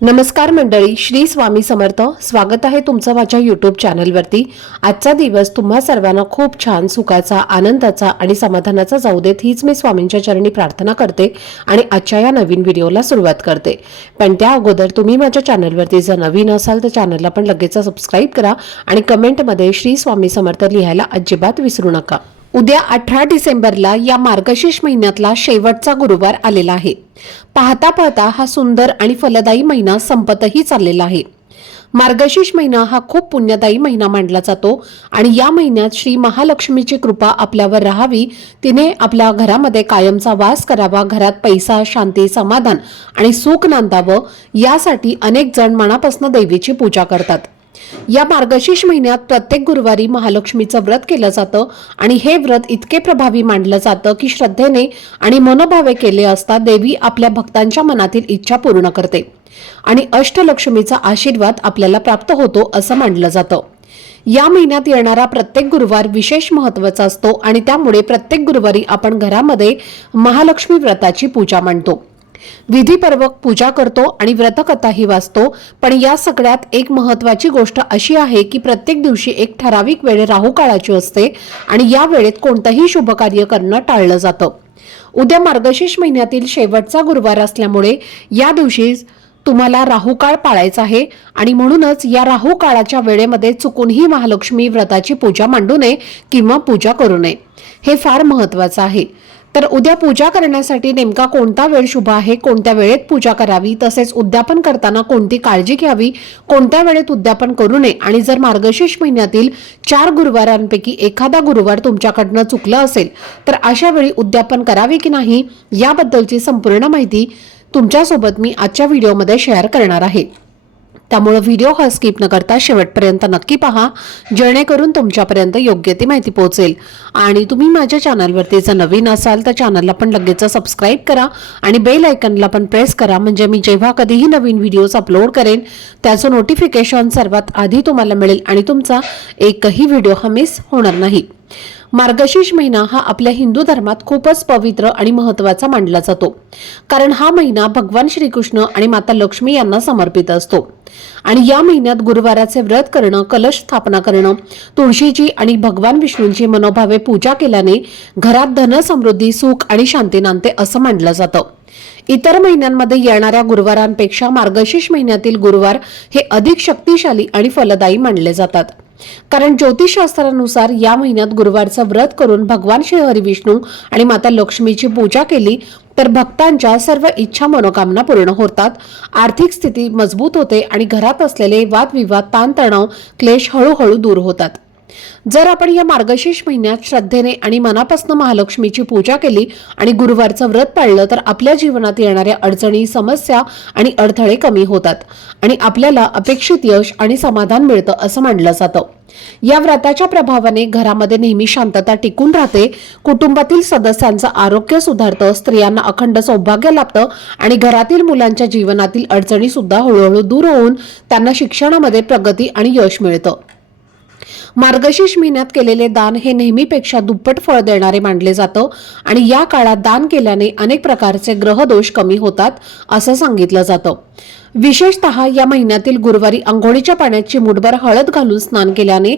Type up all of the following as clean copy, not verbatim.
नमस्कार मंडळी, श्री स्वामी समर्थ. स्वागत आहे तुमचं माझ्या यूट्यूब चॅनलवरती. आजचा दिवस तुम्हा सर्वांना खूप छान, सुखाचा, आनंदाचा आणि समाधानाचा जाऊ देत, हीच मी स्वामींच्या चरणी प्रार्थना करते आणि आजच्या या नवीन व्हिडिओला सुरुवात करते. पण त्या अगोदर तुम्ही माझ्या चॅनलवरती जर नवीन असाल तर चॅनलला पण लगेच सबस्क्राईब करा आणि कमेंटमध्ये श्री स्वामी समर्थ लिहायला अजिबात विसरू नका. उद्या 18 डिसेंबरला या मार्गशीर्ष महिन्यातला शेवटचा गुरुवार आलेला आहे. पाहता पाहता हा सुंदर आणि फलदायी महिना संपतही चाललेला आहे. मार्गशीर्ष महिना हा खूप पुण्यदायी महिना मानला जातो आणि या महिन्यात श्री महालक्ष्मीची कृपा आपल्यावर राहावी, तिने आपल्या घरामध्ये कायमचा वास करावा, घरात पैसा, शांती, समाधान आणि सुख नांदावं, यासाठी अनेक जण मनापासून देवीची पूजा करतात. या मार्गशीर्ष महिन्यात प्रत्येक गुरुवारी महालक्ष्मीचं व्रत केलं जातं आणि हे व्रत इतके प्रभावी मानलं जातं की श्रद्धेने आणि मनोभावे केले असता देवी आपल्या भक्तांच्या मनातील इच्छा पूर्ण करते आणि अष्टलक्ष्मीचा आशीर्वाद आपल्याला प्राप्त होतो असं मानलं जातं. या महिन्यात येणारा प्रत्येक गुरुवार विशेष महत्त्वाचा असतो आणि त्यामुळे प्रत्येक गुरुवारी आपण घरामध्ये महालक्ष्मी व्रताची पूजा मांडतो, विधीपूर्वक पूजा करतो आणि व्रतकथाही वाचतो. पण या सगळ्यात एक महत्त्वाची गोष्ट अशी आहे की प्रत्येक दिवशी एक ठराविक वेळ राहू काळाची असते आणि या वेळेत कोणतंही शुभ कार्य करणं टाळलं जातं. उद्या मार्गशीर्ष महिन्यातील शेवटचा गुरुवार असल्यामुळे या दिवशी तुम्हाला राहुकाळ पाळायचा आहे आणि म्हणूनच या राहू काळाच्या वेळेमध्ये चुकूनही महालक्ष्मी व्रताची पूजा मांडू नये किंवा पूजा करू नये, हे फार महत्त्वाचं आहे. तर उद्या पूजा करण्यासाठी नेमका कोणता वेळ शुभ आहे, कोणत्या वेळेत पूजा करावी, तसेच उद्यापन करताना कोणती काळजी घ्यावी, कोणत्या वेळेत उद्यापन करू नये आणि जर मार्गशीर्ष महिन्यातील 4 गुरुवारांपैकी एखादा गुरुवार तुमच्याकडनं चुकला असेल तर अशा वेळी उद्यापन करावे की नाही, याबद्दलची संपूर्ण माहिती तुमच्यासोबत मी आजच्या व्हिडिओमध्ये शेअर करणार आहे. त्यामुळे व्हिडिओ हा स्किप न करता शेवटपर्यंत नक्की पहा, जेणेकरून तुमच्यापर्यंत योग्य ती माहिती पोहोचेल. आणि तुम्ही माझ्या चॅनलवरती जर नवीन असाल तर चॅनलला पण लगेच सबस्क्राईब करा आणि बेल आयकॉनला पण प्रेस करा, म्हणजे मी जेव्हा कधीही नवीन व्हिडिओज अपलोड करेन त्याचं नोटिफिकेशन सर्वात आधी तुम्हाला मिळेल आणि तुमचा एकही व्हिडिओ हा मिस होणार नाही. मार्गशीर्ष महिना हा आपल्या हिंदू धर्मात खूपच पवित्र आणि महत्त्वाचा मानला जातो, कारण हा महिना भगवान श्रीकृष्ण आणि माता लक्ष्मी यांना समर्पित असतो. आणि या महिन्यात गुरुवाराचे व्रत करणं, कलश स्थापना करणं, तुळशीची आणि भगवान विष्णूंची मनोभावे पूजा केल्याने घरात धन, समृद्धी, सुख आणि शांती नांदते असं मानलं जातं. इतर महिन्यांमध्ये येणाऱ्या गुरुवारांपेक्षा मार्गशीर्ष महिन्यातील गुरुवार हे अधिक शक्तिशाली आणि फलदायी मानले जातात, कारण ज्योतिषशास्त्रानुसार या महिन्यात गुरुवारचं व्रत करून भगवान श्री हरी विष्णू आणि माता लक्ष्मीची पूजा केली तर भक्तांच्या सर्व इच्छा मनोकामना पूर्ण होतात, आर्थिक स्थिती मजबूत होते आणि घरात असलेले वादविवाद, ताणतणाव, क्लेश हळूहळू दूर होतात. जर आपण या मार्गशीर्ष महिन्यात श्रद्धेने आणि मनापासून महालक्ष्मीची पूजा केली आणि गुरुवारचं व्रत पाळलं तर आपल्या जीवनात येणाऱ्या अडचणी, समस्या आणि अडथळे कमी होतात आणि आपल्याला अपेक्षित यश आणि समाधान मिळतं असं मानलं जातं. या व्रताच्या प्रभावाने घरामध्ये नेहमी शांतता टिकून राहते, कुटुंबातील सदस्यांचं आरोग्य सुधारतं, स्त्रियांना अखंड सौभाग्य लाभतं आणि घरातील मुलांच्या जीवनातील अडचणी सुद्धा हळूहळू दूर होऊन त्यांना शिक्षणामध्ये प्रगती आणि यश मिळतं. मार्गशीर्ष महिन्यात केलेले दान हे नेहमीपेक्षा दुप्पट फळ देणारे मानले जातं आणि या काळात दान केल्याने अनेक प्रकारचे ग्रहदोष कमी होतात असं सांगितलं जातं. विशेषतः या महिन्यातील गुरुवारी अंघोळीच्या पाण्यात चिमूटभर हळद घालून स्नान केल्याने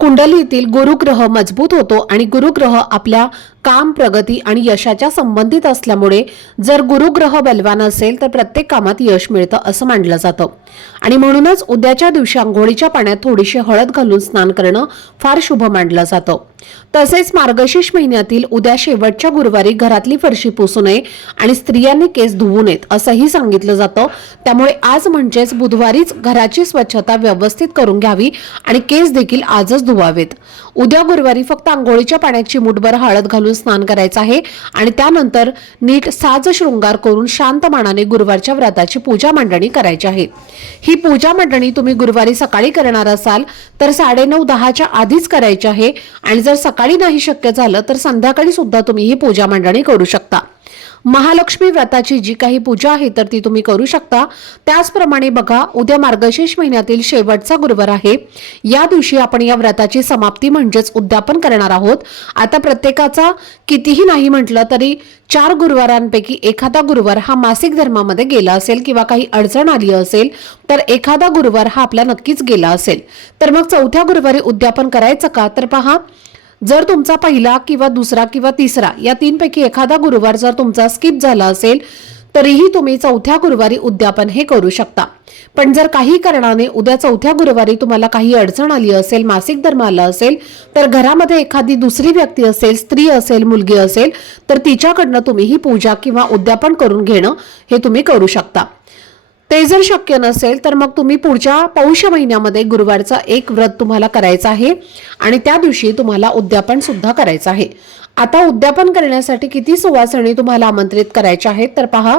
कुंडलीतील गुरुग्रह मजबूत होतो आणि गुरुग्रह आपल्या काम, प्रगती आणि यशाच्या संबंधित असल्यामुळे जर गुरुग्रह बलवान असेल तर प्रत्येक कामात यश मिळतं असं मानलं जातं. आणि म्हणूनच उद्याच्या दिवशी अंघोळीच्या पाण्यात थोडीशी हळद घालून स्नान करणं फार शुभ मानलं जातं. तसेच मार्गशीर्ष महिन्यातील उद्या शेवटच्या गुरुवारी घरातली फरशी पुसू नये आणि स्त्रियांनी केस धुवू नयेत असंही सांगितलं जातं. त्यामुळे आज म्हणजेच बुधवारीच घराची स्वच्छता व्यवस्थित करून घ्यावी आणि केस देखील आजच धुवावेत. उद्या गुरुवारी फक्त अंघोळीच्या पाण्यात चिमूटभर हळद घालून स्नान करायचं आहे आणि त्यानंतर नीट साज शृंगार करून शांत मनाने गुरुवारच्या व्रताची पूजा मांडणी करायची आहे. ही पूजा मांडणी तुम्ही गुरुवारी सकाळी करणार असाल तर 9:30-10च्या आधीच करायची आहे आणि जर सकाळी नाही शक्य झालं तर संध्याकाळी सुद्धा तुम्ही ही पूजा मांडणी करू शकता. महालक्ष्मी व्रताची जी काही पूजा आहे तर ती तुम्ही करू शकता। त्याचप्रमाणे बघा, उद्या मार्गशीर्ष महिन्यातील शेवटचा गुरुवार आहे। या दिवशी आपण या व्रताची समाप्ती म्हणजेच उद्यापन करणार आहोत। आता प्रत्येकाचा कितीही नाही म्हटलं तरी 4 गुरुवारांपैकी एखादा गुरुवार हा मासिक धर्मामध्ये गेला असेल किंवा काही अडचण आली असेल तर एखादा गुरुवार हा आपला नक्कीच गेला असेल। तर मग चौथ्या गुरुवारी उद्यापन करायचं का? तर पहा, जर तुमचा पहिला किंवा दुसरा किंवा तिसरा या 3 पैकी एखादा गुरुवार जर तुमचा स्किप झाला असेल तरीही तुम्ही चौथ्या गुरुवारी उद्यापन हे करू शकता। पण जर काही कारणाने उद्या चौथ्या गुरुवारी तुम्हाला काही अडचण आली असेल, मासिक धर्म आला असेल, तर घरामध्ये एखादी दुसरी व्यक्ती असेल, स्त्री असेल, मुलगी असेल, तर तिच्याकडनं तुम्ही ही पूजा किंवा उद्यापन करून घेणं हे तुम्ही करू शकता। ते जर शक्य नसेल तर मग तुम्ही पुढच्या पौष महिन्यामध्ये गुरुवारचा एक व्रत तुम्हाला करायचं आहे आणि त्या दिवशी तुम्हाला उद्यापन सुद्धा करायचं आहे। आता उद्यापन करण्यासाठी किती सुवासिनी तुम्हाला आमंत्रित करायच्या आहेत? तर पहा,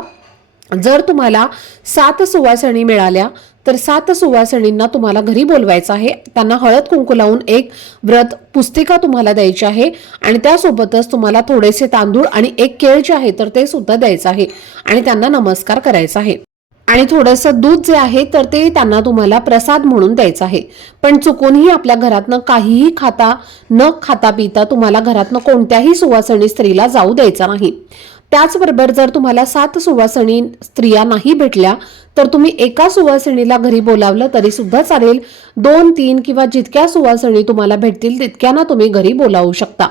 जर तुम्हाला 7 सुवासिनी मिळाल्या तर 7 सुवासिनींना तुम्हाला घरी बोलवायचं आहे। त्यांना हळद कुंकू लावून एक व्रत पुस्तिका तुम्हाला द्यायची आहे आणि त्यासोबतच तुम्हाला थोडेसे तांदूळ आणि एक केळ जे आहे तर ते सुद्धा द्यायचं आहे आणि त्यांना नमस्कार करायचा आहे आणि थोडंसं दूध जे आहे तर ते त्यांना तुम्हाला प्रसाद म्हणून द्यायचं आहे। पण चुकूनही आपल्या घरातनं काहीही न खाता पिता तुम्हाला घरातनं कोणत्याही सुवासिनी स्त्रीला जाऊ द्यायचा नाही। त्याचबरोबर जर तुम्हाला 7 सुवासिनी स्त्रिया नाही भेटल्या तर तुम्ही एका सुवासिनीला घरी बोलावलं तरी सुद्धा चालेल। 2, 3 किंवा जितक्या सुवासिनी तुम्हाला भेटतील तितक्यांना तुम्ही घरी बोलावू शकता।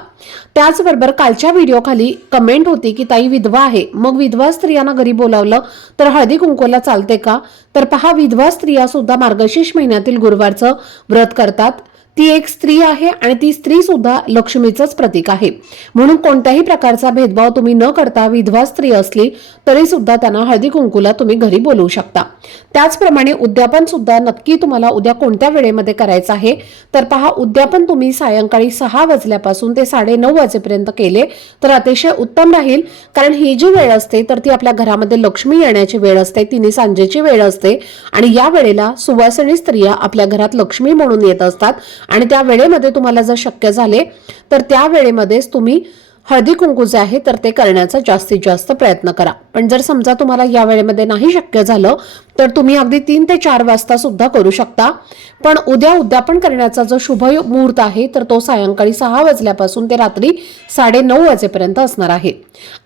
त्याचबरोबर कालच्या व्हिडिओ खाली कमेंट होती की ताई विधवा आहे, मग विधवा स्त्रियांना घरी बोलावलं तर हळदी कुंकूला चालते का? तर पहा, विधवा स्त्रिया सुद्धा मार्गशीर्ष महिन्यातील गुरुवारचं व्रत करतात। ती एक स्त्री आहे आणि ती स्त्री सुद्धा लक्ष्मीचंच प्रतीक आहे, म्हणून कोणत्याही प्रकारचा भेदभाव तुम्ही न करता विधवा स्त्री असली तरी सुद्धा त्यांना हळदी कुंकूला तुम्ही घरी बोलवू शकता। त्याचप्रमाणे उद्यापन सुद्धा नक्की तुम्हाला उद्या कोणत्या वेळेमध्ये करायचं आहे? तर पहा, उद्यापन तुम्ही सायंकाळी 6 वाजल्यापासून ते 9:30 वाजेपर्यंत केले तर अतिशय उत्तम राहील, कारण ही जी वेळ असते तर ती आपल्या घरामध्ये लक्ष्मी येण्याची वेळ असते, तिने सांजेची वेळ असते आणि या वेळेला सुवासिनी स्त्रिया आपल्या घरात लक्ष्मी म्हणून येत असतात आणि त्या वेळेमध्ये तुम्हाला जर शक्य झाले तर त्या वेळेमध्येच तुम्ही हळदी कुंकू जे आहे तर ते करण्याचा जास्तीत जास्त प्रयत्न करा। पण जर समजा तुम्हाला या वेळेमध्ये नाही शक्य झालं तर तुम्ही अगदी 3 ते 4 वाजता सुद्धा करू शकता। पण उद्या उद्यापन करण्याचा जो शुभ मुहूर्त आहे तर तो सायंकाळी 6 वाजल्यापासून ते रात्री 9:30 वाजेपर्यंत असणार आहे।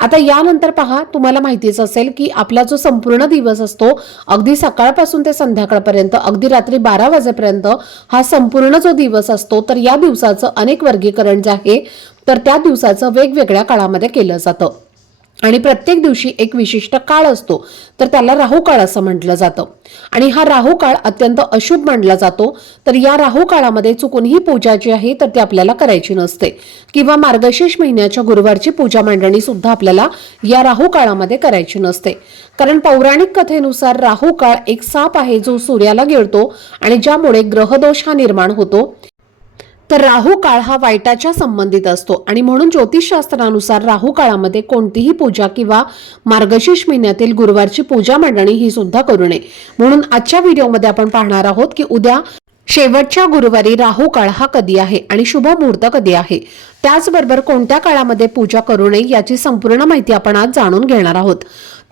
आता यानंतर पहा, तुम्हाला माहितीच असेल की आपला जो संपूर्ण दिवस असतो अगदी सकाळपासून ते संध्याकाळपर्यंत अगदी रात्री 12 वाजेपर्यंत हा संपूर्ण जो दिवस असतो तर या दिवसाचं अनेक वर्गीकरण जे आहे तर त्या दिवसाचं वेगवेगळ्या काळामध्ये केलं जातं आणि प्रत्येक दिवशी एक विशिष्ट काळ असतो तर त्याला राहू काळ असं म्हटलं जातं आणि हा राहू काळ अत्यंत अशुभ मानला जातो। तर या राहू काळामध्ये चुकून ही पूजा जी आहे तर ती आपल्याला करायची नसते किंवा मार्गशीर्ष महिन्याच्या गुरुवारची पूजा मांडणी सुद्धा आपल्याला या राहू काळामध्ये करायची नसते, कारण पौराणिक कथेनुसार राहू काळ एक साप आहे जो सूर्याला गिळतो आणि ज्यामुळे ग्रहदोष हा निर्माण होतो। तर राहू काळ हा वाईटाच्या संबंधित असतो आणि म्हणून ज्योतिषशास्त्रानुसार राहू काळामध्ये कोणतीही पूजा किंवा मार्गशीर्ष महिन्यातील गुरुवारची पूजा मांडणी ही सुद्धा करू नये। म्हणून आजच्या व्हिडिओमध्ये आपण पाहणार आहोत की उद्या शेवटच्या गुरुवारी राहू काळ हा कधी आहे आणि शुभ मुहूर्त कधी आहे, त्याचबरोबर कोणत्या काळामध्ये पूजा करू नये याची संपूर्ण माहिती आपण आज जाणून घेणार आहोत।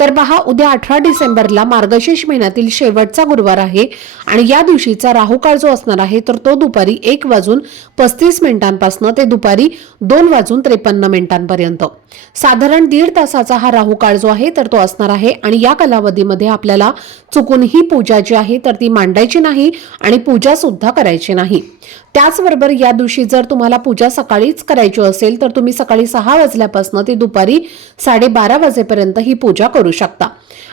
तर पहा, उद्या 18 डिसेंबरला मार्गशीर्ष महिन्यातील शेवटचा गुरुवार आहे आणि या दिवशीचा राहू काळ जो असणार आहे तर तो दुपारी 1:35 पासून ते दुपारी 2:53 साधारण 1.5 तासाचा हा राहू काळ जो आहे तर तो असणार आहे आणि या कालावधीमध्ये आपल्याला चुकून ही पूजा जी आहे तर ती मांडायची नाही आणि पूजा सुद्धा करायची नाही। त्याचबरोबर या दिवशी जर तुम्हाला पूजा सकाळीच करायची असेल तर तुम्ही सकाळी 6 वाजल्यापासून ते दुपारी 12:30 वाजेपर्यंत ही पूजा करू शकता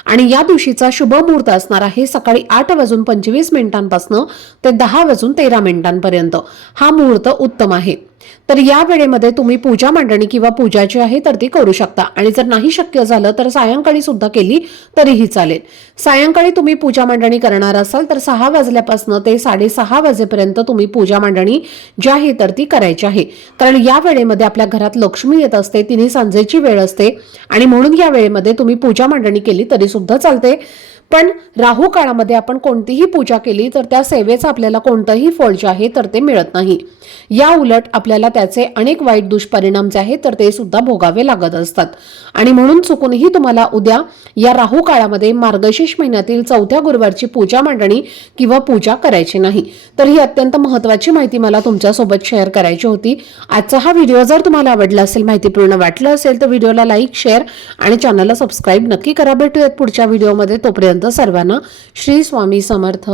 आणि या दिवशीचा शुभ मुहूर्त असणार आहे सकाळी 8:25 पासून ते 10:13 हा मुहूर्त उत्तम आहे। तर या वेळेमध्ये तुम्ही पूजा मांडणी किंवा पूजा जी आहे तर ती करू शकता आणि जर नाही शक्य झालं तर सायंकाळी सुद्धा केली तरीही चालेल। सायंकाळी तुम्ही पूजा मांडणी करणार असाल तर 6 वाजल्यापासून ते 6:30 वाजेपर्यंत तुम्ही पूजा मांडणी जी आहे तर ती करायची आहे, कारण या वेळेमध्ये आपल्या घरात लक्ष्मी येत असते, तिने सांजेची वेळ असते आणि म्हणून या वेळेमध्ये तुम्ही पूजा मांडणी केली तरी सुद्धा चालते। पण राहू काळामध्ये आपण कोणतीही पूजा केली तर त्या सेवेचं आपल्याला कोणतंही फळ जे आहे तर ते मिळत नाही. या उलट आपल्याला त्याचे अनेक वाईट दुष्परिणाम जे आहेत तर ते सुद्धा भोगावे लागत असतात. आणि म्हणून चुकूनही तुम्हाला उद्या या राहू काळामध्ये मार्गशीर्ष महिन्यातील 4थ्या गुरुवारची पूजा मांडणी किंवा पूजा करायची नाही. तर ही अत्यंत महत्त्वाची माहिती मला तुमच्यासोबत शेअर करायची होती. आजचा हा व्हिडिओ जर तुम्हाला आवडला असेल, माहितीपूर्ण वाटलं असेल तर व्हिडिओला लाईक, शेअर आणि चॅनलला सबस्क्राईब नक्की करा. भेटूयात पुढच्या व्हिडिओमध्ये. तोपर्यंत सर्वांना श्री स्वामी समर्थ.